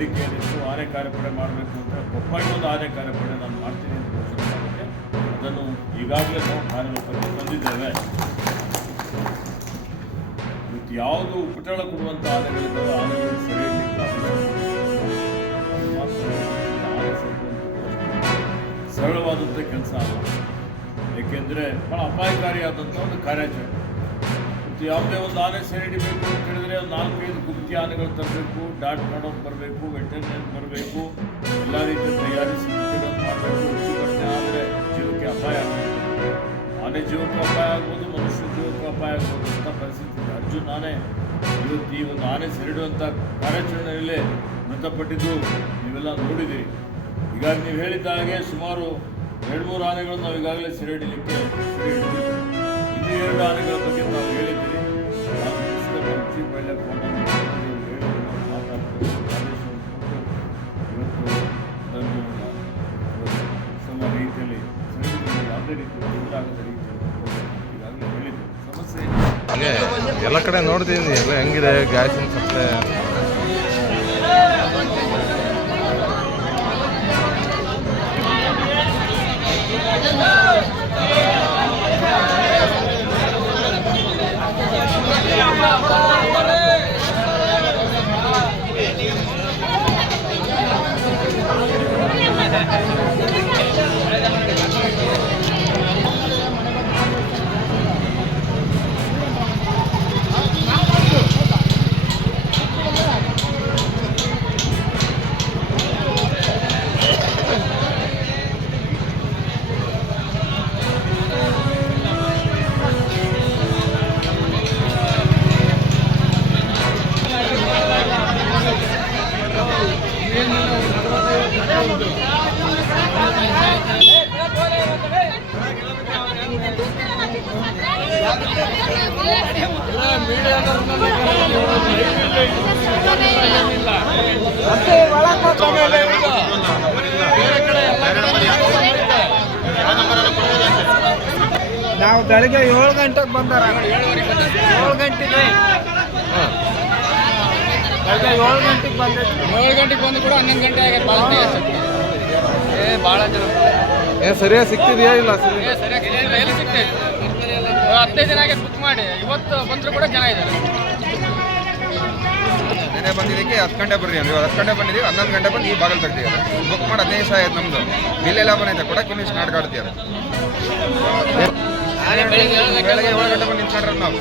ಬೇಡಿಕೆ ಏನಿತ್ತು ಆನೆ ಕಾರ್ಯಪಡೆ ಮಾಡಬೇಕು ಅಂತ ಕೊಪ್ಪಳಿಗೆ ಒಂದು ಆನೆ ಕಾರ್ಯಪಡೆ ನಾನು ಮಾಡ್ತೀನಿ ಅಂತ ಘೋಷಣೆ ಮಾಡಿದ್ದೆ. ಅದನ್ನು ಈಗಾಗಲೇ ನಾವು ಕಾರ್ಯರೂಪಕ್ಕೆ ತಂದಿದ್ದೇವೆ. ಇವತ್ತು ಯಾವುದು ಉಪಟಳ ಕೊಡುವಂಥ ಆನೆಗಳಿದ್ದಾವೆ ಆನೆಗಳು ಸೆರೆ ಸರಳವಾದಂಥ ಕೆಲಸ ಅಲ್ಲ. ಏಕೆಂದರೆ ಭಾಳ ಅಪಾಯಕಾರಿಯಾದಂಥ ಒಂದು ಕಾರ್ಯಾಚರಣೆ. ಮತ್ತು ಯಾವುದೇ ಒಂದು ಆನೆ ಸೆರೆ ಹಿಡಿಬೇಕು ಅಂತ ಹೇಳಿದ್ರೆ ಒಂದು 4-5 ಗುಪ್ತಿ ಆನೆಗಳು ತರಬೇಕು, ಡಾಟ್ ಮಾಡೋದು ಬರಬೇಕು, ವೆಟರ್ನರಿ ಬರಬೇಕು, ಎಲ್ಲ ರೀತಿಯ ತಯಾರಿ ಸಿದ್ಧತೆಗಳನ್ನು ಮಾಡಬೇಕು. ಹೆಚ್ಚು ಕಡಿಮೆ ಆದರೆ ಜೀವಕ್ಕೆ ಅಪಾಯ ಆಗ್ಬೋದು, ಆನೆ ಜೀವಕ್ಕೂ ಅಪಾಯ ಆಗ್ಬೋದು, ಮನುಷ್ಯ ಜೀವಕ್ಕೂ ಅಪಾಯ ಆಗ್ಬೋದು ಅಂತ ಪರಿಸ್ಥಿತಿ ಇದೆ. ಅರ್ಜುನ್ ಆನೆ ಇವತ್ತು ಈ ಒಂದು ಆನೆ ಸೆರೆ ಹಿಡಿಯುವಂಥ ಕಾರ್ಯಾಚರಣೆಯಲ್ಲೇ ಮೃತಪಟ್ಟಿದ್ದು ನೀವೆಲ್ಲ ನೋಡಿದ್ದೀರಿ. ಹೀಗಾಗಿ ನೀವು ಹೇಳಿದ್ದ ಹಾಗೆ ಸುಮಾರು 2-3 ಆನೆಗಳನ್ನು ನಾವು ಈಗಾಗಲೇ ಸೆರೆ ಹಿಡಿಲಿಕ್ಕೆ ಇನ್ನೂ 2 ಆನೆಗಳ ಬಗ್ಗೆ ನಾವು ಹೇಳಿದ್ದೀರಿ. ನಾನು ಚೀಫ್ ವೈಲ್ಡ್ ಲೈಫ್ ಮಾತಾಡ್ತೀವಿ, ಇವತ್ತು ಅದನ್ನು ಉತ್ತಮ ರೀತಿಯಲ್ಲಿ ಸೆರೆ ಹಿಡಿದು ಯಾವುದೇ ರೀತಿ ಎದುರಾಗದ ರೀತಿಯಲ್ಲಿ ಈಗಾಗಲೇ ಹೇಳಿದ್ದೀವಿ. ಸಮಸ್ಯೆ ಎಲ್ಲ ಕಡೆ ನೋಡ್ತೀನಿ ಎಲ್ಲ ಹೆಂಗಿದೆ ಗ್ಯಾಸಿನ ಸಪ್ಲೈ. ನಾವು ಬೆಳಗ್ಗೆ 7 ಗಂಟೆಗೆ ಬಂದಾರ, 7 ಗಂಟೆಗೆ ಬೆಳಗ್ಗೆ 7 ಗಂಟೆಗೆ ಬಂದಿದ್ದು. 7 ಗಂಟೆಗೆ ಬಂದು ಕೂಡ 11 ಗಂಟೆ ಆಗೈತೆ. ಭಾಳ ಜನ ಸರಿಯಾಗಿ ಸಿಗ್ತಿದೆಯಾ ಇಲ್ಲ? ಸರಿಯಾಗಿ ಎಲ್ಲಿ ಸಿಗ್ತೈತೆ? 15 ಜನ ಆಗಿ ಬುಕ್ ಮಾಡಿ ಇವತ್ತು ಬಂದರೂ ಕೂಡ ಜನ ಇದ್ದಾರೆ. ನೆನೆ ಬಂದಿದ್ದಕ್ಕೆ 10 ಗಂಟೆ ಬರ್ರಿ ಅಂದ್ರೆ 10 ಗಂಟೆ ಬಂದಿದ್ದೀವಿ, 11 ಗಂಟೆ ಬಂದು ಈ ಬಾಗಿಲು ತೆಗ್ದಿದ್ದಾರೆ. ಬುಕ್ ಮಾಡಿ 15 ದಿವಸ ಆಯ್ತು. ನಮ್ಮದು ಬಿಲ್ಲೆಲ್ಲ ಬಂದೈತೆ ಕೂಡ ಕಿಮಿಸ್ ನಾಟಕಾಡ್ತಿದ್ದಾರೆ. ಬೆಳಗ್ಗೆ 7 ಗಂಟೆ ಬಂದು ನಿಂತ್ಕೊಂಡ್ರೆ ನಾವು